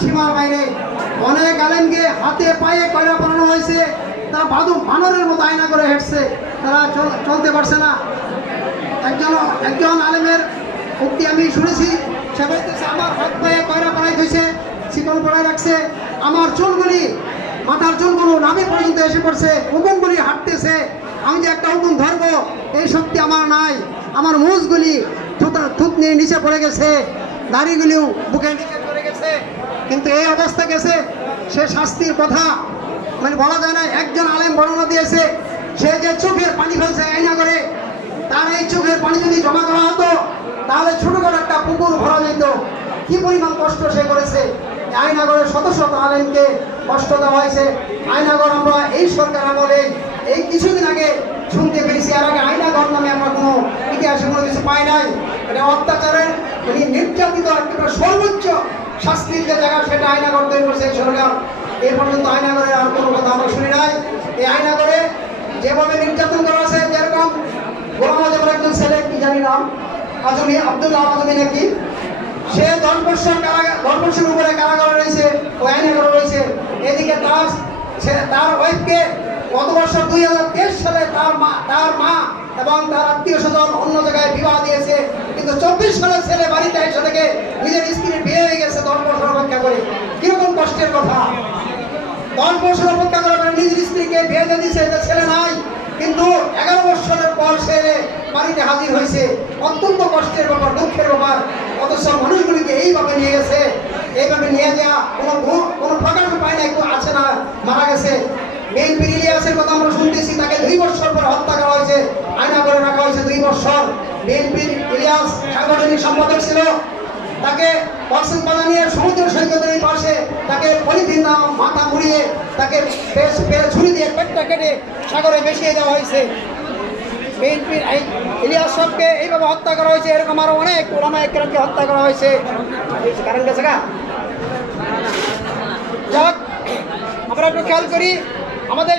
সীমার বাইরে অনেক আলেমকে হাতে পায়ে কয়লা বানানো হয়েছে, তারা বানরের মতো আয়না করে হেঁটছে, তারা চলতে পারছে না। একজন আলেমের উক্তি আমি শুনেছি, সে বলতেছে আমার হাত পায়ে কয়লা বানাই দিয়েছে, শিকল পড়ায় রাখছে, আমার চুলগুলি মাথার চুলগুলো নাভি পর্যন্ত এসে পড়ছে, উকুনগুলি হাঁটতেছে, আমি যে একটা উকুন ধরবো এই শক্তি আমার নাই, আমার মুজগুলি থুত নিয়ে নিচে পড়ে গেছে, দাড়িগুলিও বুকে নিচে পড়ে গেছে। কিন্তু এই অবস্থা গেছে, সে শাস্তির কথা মানে বলা যায় না। একজন আলেম বর্ণনা দিয়েছে, সে যে চোখের পানি ফেলছে আয়না করে, তার এই চোখের পানি যদি জমা করা হতো তাহলে ছোটখাটো একটা পুকুর ভরা যেত। কি পরিমাণ কষ্ট সে করেছে। আয়নাগরের শত শত আলেমকে কষ্ট দেওয়া হয়েছে। আয়নাগর আমরা এই সরকার আমলে এই কিছুদিন আগে শুনতে পেরেছি, এর আগে আয়নাগর নামে আমরা কোনো ইতিহাসে কোনো কিছু পাই নাই। এটা অত্যাচারের নির্যাতিত একটা সর্বোচ্চ শাস্তির যে জায়গা, সেটা আয়নাগর তৈরি করছে এই সরকার। এ পর্যন্ত আয়নাগরের আর কোনো কথা আমরা শুনি নাই। এই আয়নাগরে যেভাবে নির্যাতন করা আছে, যেরকম গোলাম আজমের একজন ছেলে, কি জানি নাম, আজমি, আব্দুল্লাহ আজমি নাকি, সে 10 বছর উপরে কারাগারে রয়েছে, ও আয়নাগরে রয়েছে। এদিকে তার ওয়াইফকে গত বছর 2023 সালে তার মা এবং তার আত্মীয় স্বজন অন্য জায়গায় বিবাহ দিয়েছে, কিন্তু 24 সালের ছেলে বাড়িতে এসে থেকে নিজের স্ত্রীর বিয়ে হয়ে গেছে 10 বছর অপেক্ষা করে। কিরকম কষ্টের কথা! 10 বছর অপেক্ষা করে নিজের স্ত্রীকে বিয়ে দিয়ে দিয়েছে, যে ছেলে নাই, কিন্তু 11 বছরের পর সে বাড়িতে হাজির হয়েছে। অত্যন্ত কষ্টের ব্যাপার, দুঃখের ব্যাপার। অথচ মানুষগুলিকে এইভাবে নিয়ে গেছে, এইভাবে নিয়ে যাওয়া কোনো প্রকাশ পায় না, একটু আছে না, মারা গেছে। বিএনপির ইলিয়াসের কথা আমরা শুনতেছি, তাকে 2 বছর পরে হত্যা করা হয়েছে, আয়না করে রাখা হয়েছে 2 বছর। বিএনপির ইলিয়াস সাংগঠনিক সম্পাদক ছিল, তাকে কক্সবাজার নিয়ে সমুদ্র সৈকতের এই পাশে তাকে পলিথিন মাথা মুড়িয়ে তাকে ছুরি দিয়ে পেটটা কেটে সাগরে ভেসিয়ে দেওয়া হয়েছে। বিএনপির ইলিয়াস সবকে এইভাবে হত্যা করা হয়েছে। এরকম আরো অনেক ওলামা একরামকে হত্যা করা হয়েছে। কারণ গেছে গা, যাক আমরা একটু খেয়াল করি আমাদের